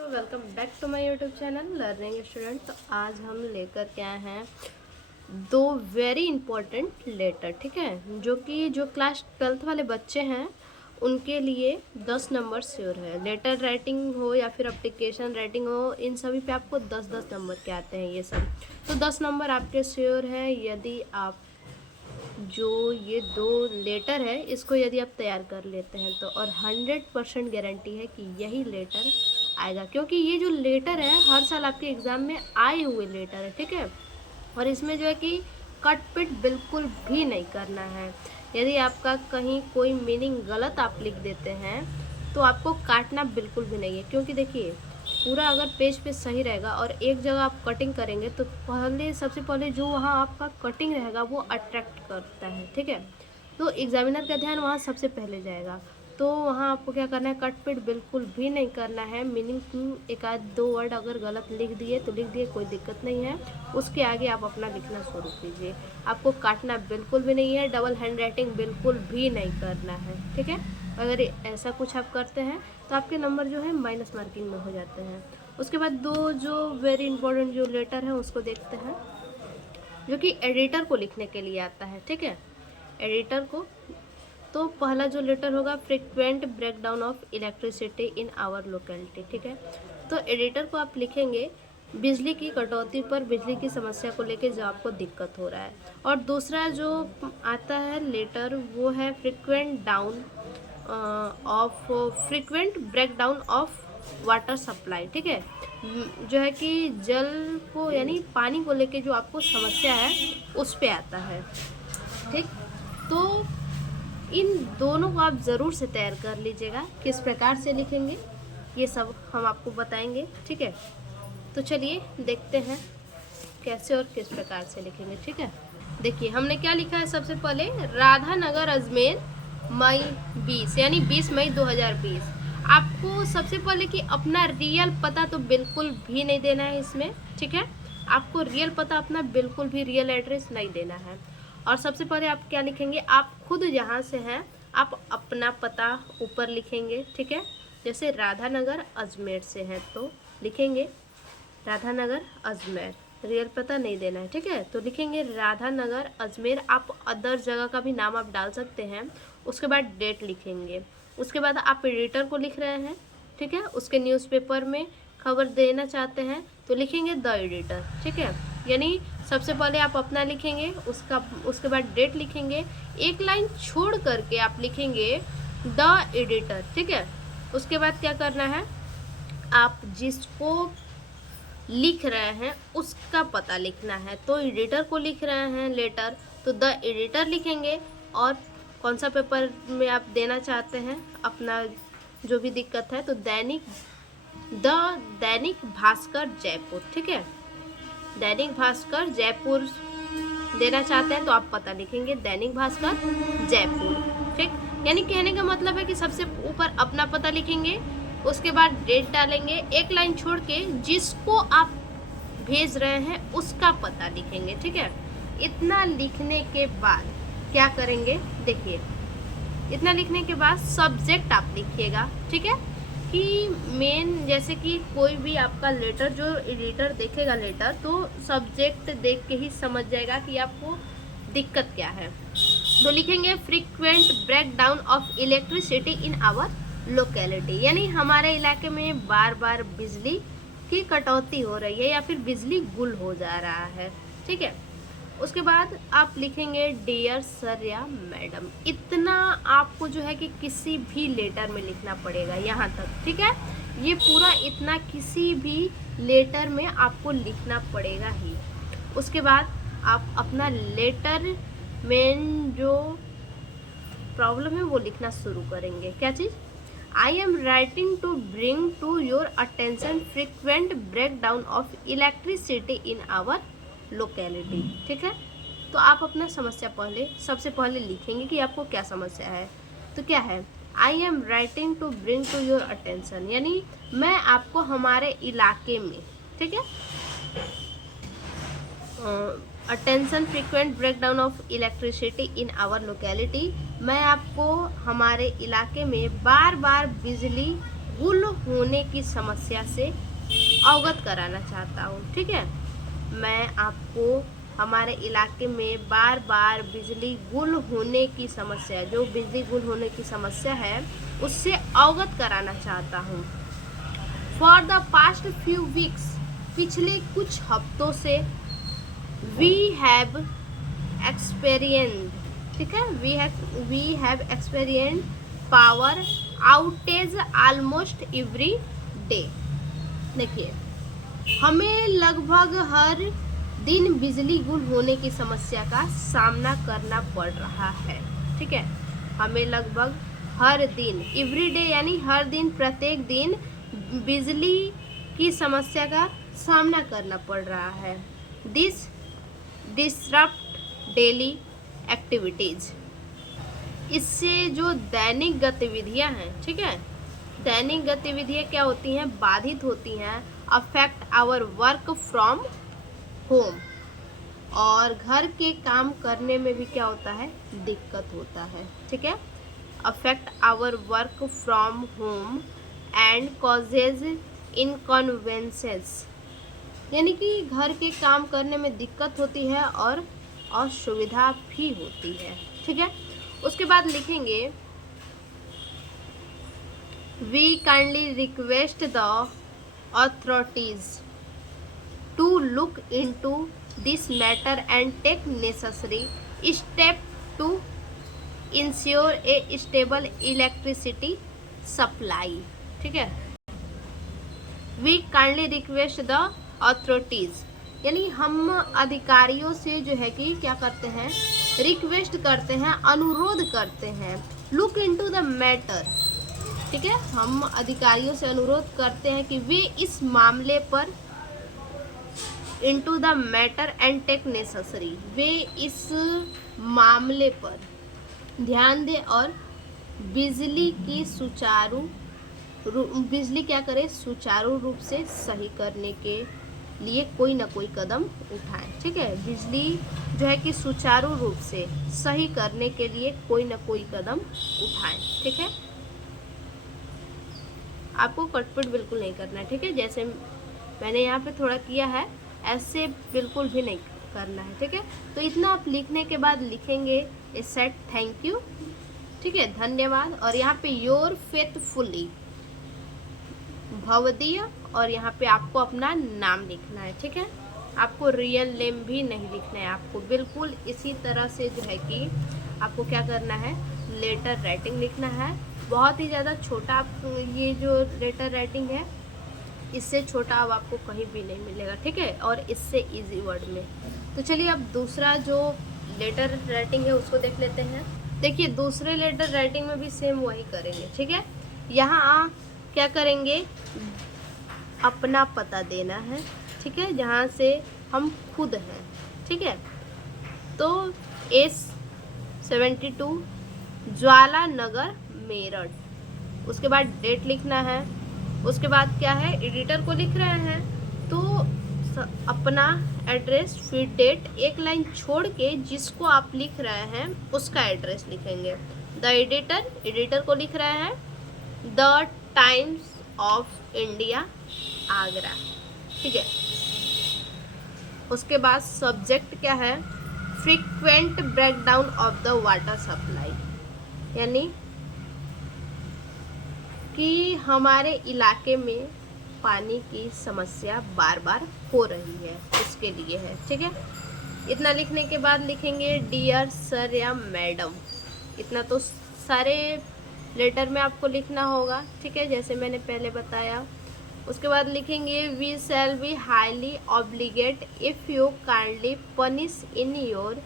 Welcome back to my YouTube channel learning student. तो आज हम लेकर के आए हैं दो वेरी इंपॉर्टेंट लेटर, ठीक है, जो क्लास 12th वाले बच्चे हैं उनके लिए 10 नंबर श्योर है। लेटर राइटिंग हो या फिर एप्लीकेशन राइटिंग हो, इन सभी पे आपको 10-10 नंबर के आते हैं ये सब। तो 10 नंबर आपके श्योर है यदि आप जो ये दो लेटर है इसको यदि आप तैयार कर लेते हैं तो, और 100% गारंटी है कि यही लेटर आएगा, क्योंकि ये जो लेटर है हर साल आपके एग्ज़ाम में आए हुए लेटर है, ठीक है। और इसमें जो है कि कट पिट बिल्कुल भी नहीं करना है। यदि आपका कहीं कोई मीनिंग गलत आप लिख देते हैं तो आपको काटना बिल्कुल भी नहीं है, क्योंकि देखिए पूरा अगर पेज पे सही रहेगा और एक जगह आप कटिंग करेंगे तो सबसे पहले जो वहाँ आपका कटिंग रहेगा वो अट्रैक्ट करता है, ठीक है। तो एग्जामिनर का ध्यान वहाँ सबसे पहले जाएगा। तो वहाँ आपको क्या करना है, कट पिट बिल्कुल भी नहीं करना है। मीनिंग एक आध दो वर्ड अगर गलत लिख दिए तो लिख दिए, कोई दिक्कत नहीं है। उसके आगे आप अपना लिखना शुरू कीजिए। आपको काटना बिल्कुल भी नहीं है, डबल हैंड राइटिंग बिल्कुल भी नहीं करना है, ठीक है। अगर ऐसा कुछ आप करते हैं तो आपके नंबर जो है माइनस मार्किंग में हो जाते हैं। उसके बाद दो जो वेरी इंपॉर्टेंट जो लेटर है उसको देखते हैं, जो कि एडिटर को लिखने के लिए आता है, ठीक है। एडिटर को तो पहला जो लेटर होगा, frequent breakdown of electricity in our locality, ठीक है। तो एडिटर को आप लिखेंगे बिजली की कटौती पर, बिजली की समस्या को लेके जो आपको दिक्कत हो रहा है। और दूसरा जो आता है लेटर वो है frequent breakdown of water supply, ठीक है। जो है कि जल को यानी पानी को लेके जो आपको समस्या है उस पे आता है, ठीक। तो इन दोनों को आप ज़रूर से तैयार कर लीजिएगा। किस प्रकार से लिखेंगे ये सब हम आपको बताएंगे, ठीक है। तो चलिए देखते हैं कैसे और किस प्रकार से लिखेंगे, ठीक है। देखिए हमने क्या लिखा है, सबसे पहले राधा नगर अजमेर मई 20 यानी 20 मई 2020। आपको सबसे पहले कि अपना रियल पता तो बिल्कुल भी नहीं देना है इसमें, ठीक है। आपको रियल पता अपना बिल्कुल भी रियल एड्रेस नहीं देना है। और सबसे पहले आप क्या लिखेंगे, आप खुद जहाँ से हैं आप अपना पता ऊपर लिखेंगे, ठीक है। जैसे राधा नगर अजमेर से हैं तो लिखेंगे राधा नगर अजमेर, रियल पता नहीं देना है, ठीक है। तो लिखेंगे राधा नगर अजमेर। आप अदर जगह का भी नाम आप डाल सकते हैं। उसके बाद डेट लिखेंगे। उसके बाद आप एडिटर को लिख रहे हैं, ठीक है, उसके न्यूज़पेपर में खबर देना चाहते हैं तो लिखेंगे द एडिटर, ठीक है। यानी सबसे पहले आप अपना लिखेंगे, उसके बाद डेट लिखेंगे, एक लाइन छोड़ करके आप लिखेंगे द एडिटर, ठीक है। उसके बाद क्या करना है, आप जिसको लिख रहे हैं उसका पता लिखना है। तो एडिटर को लिख रहे हैं लेटर तो द एडिटर लिखेंगे, और कौन सा पेपर में आप देना चाहते हैं अपना जो भी दिक्कत है तो दैनिक भास्कर जयपुर, ठीक है। दैनिक भास्कर जयपुर देना चाहते हैं तो आप पता लिखेंगे दैनिक भास्कर जयपुर, ठीक। यानी कहने का मतलब है कि सबसे ऊपर अपना पता लिखेंगे, उसके बाद डेट डालेंगे, एक लाइन छोड़ के जिसको आप भेज रहे हैं उसका पता लिखेंगे, ठीक है। इतना लिखने के बाद क्या करेंगे, देखिए इतना लिखने के बाद सब्जेक्ट आप लिखिएगा, ठीक है। कि मेन जैसे कि कोई भी आपका लेटर जो एडिटर देखेगा लेटर तो सब्जेक्ट देख के ही समझ जाएगा कि आपको दिक्कत क्या है। तो लिखेंगे frequent breakdown of electricity in our locality, यानी हमारे इलाके में बार बार बिजली की कटौती हो रही है या फिर बिजली गुल हो जा रहा है, ठीक है। उसके बाद आप लिखेंगे डियर सर या मैडम। इतना आपको जो है कि किसी भी लेटर में लिखना पड़ेगा यहाँ तक, ठीक है। ये पूरा इतना किसी भी लेटर में आपको लिखना पड़ेगा ही। उसके बाद आप अपना लेटर में जो प्रॉब्लम है वो लिखना शुरू करेंगे। क्या चीज़, I am writing to bring to your attention frequent breakdown of electricity in our locality, ठीक है। तो आप अपना समस्या सबसे पहले लिखेंगे कि आपको क्या समस्या है। तो क्या है, I am writing to bring to your attention, यानी मैं आपको हमारे इलाके में, ठीक है, attention frequent breakdown of electricity in our locality, मैं आपको हमारे इलाके में बार बार बिजली गुल होने की समस्या से अवगत कराना चाहता हूँ। ठीक है, मैं आपको हमारे इलाके में बार बार बिजली गुल होने की समस्या, जो बिजली गुल होने की समस्या है, उससे अवगत कराना चाहता हूँ। For the past few weeks, पिछले कुछ हफ्तों से वी हैव एक्सपीरियंस, ठीक है, we have experience power outage almost every day. देखिए, हमें लगभग हर दिन बिजली गुल होने की समस्या का सामना करना पड़ रहा है। ठीक है, हमें लगभग हर दिन, एवरी डे यानी हर दिन, प्रत्येक दिन बिजली की समस्या का सामना करना पड़ रहा है। दिस डिसरप्ट डेली एक्टिविटीज, इससे जो दैनिक गतिविधियां हैं, ठीक है, दैनिक गतिविधियां क्या होती हैं, बाधित होती हैं। Affect our work from home, और घर के काम करने में भी क्या होता है, दिक्कत होता है। ठीक है, affect our work from home and causes inconveniences, यानी कि घर के काम करने में दिक्कत होती है और असुविधा भी होती है। ठीक है, उसके बाद लिखेंगे we kindly request the authorities to look into this matter and take necessary step to ensure a stable electricity supply. ठीक है, we kindly request the authorities, यानी हम अधिकारियों से जो है कि क्या करते हैं, रिक्वेस्ट करते हैं, अनुरोध करते हैं। लुक इनटू द मैटर, ठीक है, हम अधिकारियों से अनुरोध करते हैं कि वे इस मामले पर, into the matter and take necessary, वे इस मामले पर ध्यान दें और बिजली की बिजली क्या करे, सुचारू रूप से सही करने के लिए कोई ना कोई कदम उठाएं। ठीक है, बिजली जो है कि सुचारू रूप से सही करने के लिए कोई ना कोई कदम उठाएं। ठीक है, आपको कटपिट बिल्कुल नहीं करना है। ठीक है, जैसे मैंने यहाँ पे थोड़ा किया है, ऐसे बिल्कुल भी नहीं करना है। ठीक है, तो इतना आप लिखने के बाद लिखेंगे ए सेट थैंक यू। ठीक है, धन्यवाद, और यहाँ पे योर फेथफुली भवदीय, और यहाँ पे आपको अपना नाम लिखना है। ठीक है, आपको रियल नेम भी नहीं लिखना है, आपको बिल्कुल इसी तरह से जो है कि आपको क्या करना है, लेटर राइटिंग लिखना है। बहुत ही ज़्यादा छोटा आप, ये जो लेटर राइटिंग है, इससे छोटा अब आपको कहीं भी नहीं मिलेगा। ठीक है, और इससे इजी वर्ड में। तो चलिए अब दूसरा जो लेटर राइटिंग है उसको देख लेते हैं। देखिए, दूसरे लेटर राइटिंग में भी सेम वही करेंगे। ठीक है, यहाँ क्या करेंगे, अपना पता देना है। ठीक है, जहाँ से हम खुद हैं। ठीक है, तो S72 ज्वाला नगर मेरठ, उसके बाद डेट लिखना है। उसके बाद क्या है, एडिटर को लिख रहे हैं तो अपना एड्रेस, फिर डेट, एक लाइन छोड़ के जिसको आप लिख रहे हैं उसका एड्रेस लिखेंगे। द एडिटर को लिख रहे हैं the times of India Agra. ठीक है, उसके बाद सब्जेक्ट क्या है, frequent breakdown of the water supply, यानी कि हमारे इलाके में पानी की समस्या बार बार हो रही है, उसके लिए है। ठीक है, इतना लिखने के बाद लिखेंगे डियर सर या मैडम। इतना तो सारे लेटर में आपको लिखना होगा। ठीक है, जैसे मैंने पहले बताया। उसके बाद लिखेंगे we shall be highly obligate if you kindly publish in your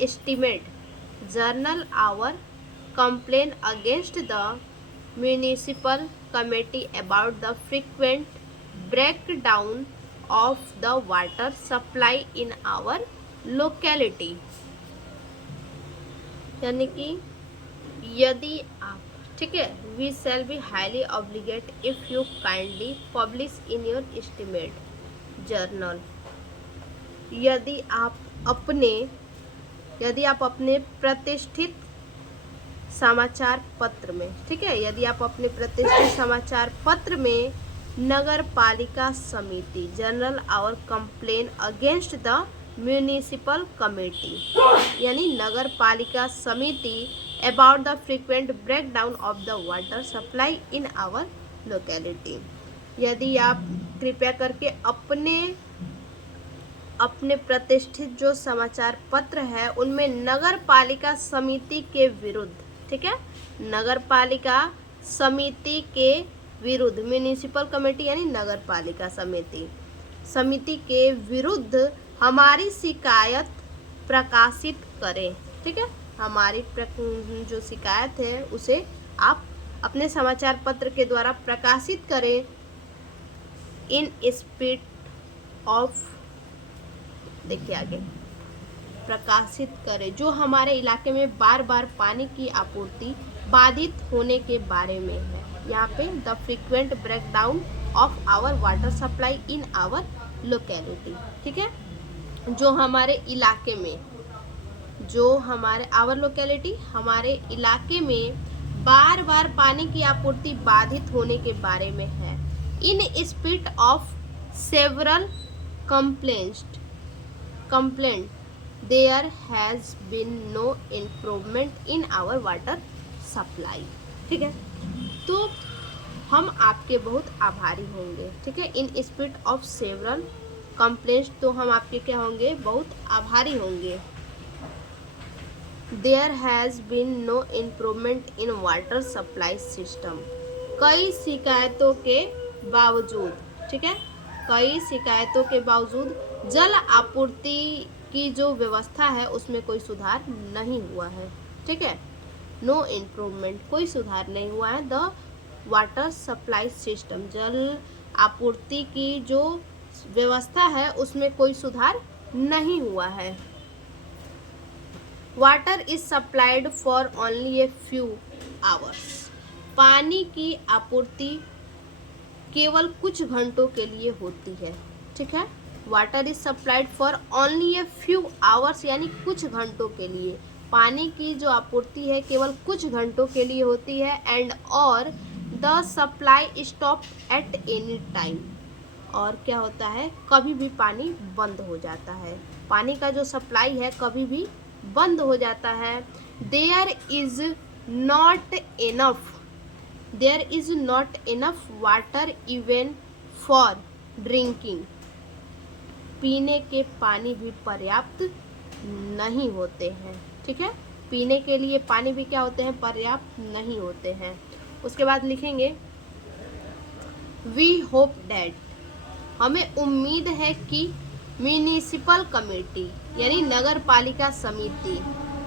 esteemed journal our complain against the municipal committee about the frequent breakdown of the water supply in our locality, यानी कि यदि आप, ठीक है, we shall be highly obligated if you kindly publish in your estimate journal, यदि आप अपने प्रतिष्ठित समाचार पत्र में, ठीक है, यदि आप अपने प्रतिष्ठित समाचार पत्र में नगर पालिका समिति जनरल और complain against the municipal committee, यानी नगर पालिका समिति about the frequent breakdown of the water supply in our locality, यदि आप कृपया करके अपने प्रतिष्ठित जो समाचार पत्र है उनमें नगर पालिका समिति के विरुद्ध, ठीक है, नगर पालिका समिति के विरुद्ध, म्यूनिसिपल कमेटी यानी नगर पालिका समिति के विरुद्ध हमारी शिकायत प्रकाशित करें, ठीक है, हमारी जो शिकायत है उसे आप अपने समाचार पत्र के द्वारा प्रकाशित करें इन स्पीड ऑफ, देखिए आगे, प्रकाशित करें जो हमारे इलाके में बार बार पानी की आपूर्ति बाधित होने के बारे में है। यहाँ पे the frequent breakdown of our water supply in our locality, ठीक है, जो हमारे इलाके में, जो हमारे आवर लोकेलिटी, हमारे इलाके में बार बार पानी की आपूर्ति बाधित होने के बारे में है। In spite of several complaint there has been no improvement in our water supply, ठीक है, तो हम आपके बहुत आभारी होंगे, ठीक है, in spite of several complaints, तो हम आपके क्या होंगे, बहुत आभारी होंगे। There has been no improvement in water supply system, कई शिकायतों के बावजूद, ठीक है, कई शिकायतों के बावजूद जल आपूर्ति की जो व्यवस्था है उसमें कोई सुधार नहीं हुआ है, ठीक है, नो इम्प्रूवमेंट, कोई सुधार नहीं हुआ है। द वाटर सप्लाई सिस्टम, जल आपूर्ति की जो व्यवस्था है उसमें कोई सुधार नहीं हुआ है। Water is supplied for only a few hours, पानी की आपूर्ति केवल कुछ घंटों के लिए होती है, ठीक है, water is supplied for only a few hours, यानी कुछ घंटों के लिए पानी की जो आपूर्ति है केवल कुछ घंटों के लिए होती है। एंड और the supply stop at any time, और क्या होता है, कभी भी पानी बंद हो जाता है, पानी का जो सप्लाई है कभी भी बंद हो जाता है। There is not enough water even for drinking, पीने के पानी भी पर्याप्त नहीं होते हैं, ठीक है, पीने के लिए पानी भी क्या होते हैं, पर्याप्त नहीं होते हैं। उसके बाद लिखेंगे वी होप दैट, हमें उम्मीद है कि म्यूनिसिपल कमेटी यानी नगर पालिका समिति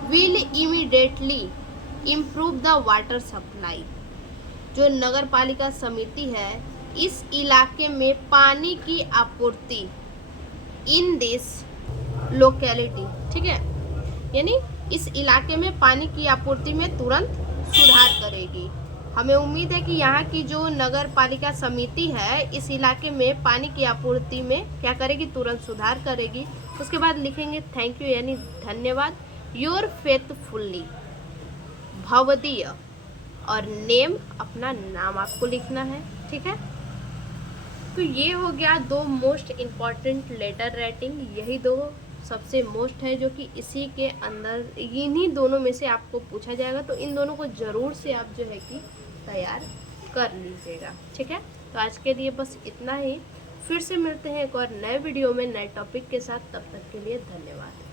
will immediately improve the water supply, जो नगर पालिका समिति है इस इलाके में पानी की आपूर्ति इन दिस लोकेलिटी, ठीक है, यानी इस इलाके में पानी की आपूर्ति में तुरंत सुधार करेगी। हमें उम्मीद है कि यहाँ की जो नगर पालिका समिति है इस इलाके में पानी की आपूर्ति में क्या करेगी, तुरंत सुधार करेगी। उसके बाद लिखेंगे थैंक यू यानी धन्यवाद, योर फेथफुल्ली भवदीय, और नेम, अपना नाम आपको लिखना है, ठीक है। तो ये हो गया दो मोस्ट इम्पॉर्टेंट लेटर राइटिंग, यही दो सबसे मोस्ट है जो कि इसी के अंदर इन्हीं दोनों में से आपको पूछा जाएगा, तो इन दोनों को ज़रूर से आप जो है कि तैयार कर लीजिएगा, ठीक है। तो आज के लिए बस इतना ही, फिर से मिलते हैं एक और नए वीडियो में नए टॉपिक के साथ, तब तक के लिए धन्यवाद।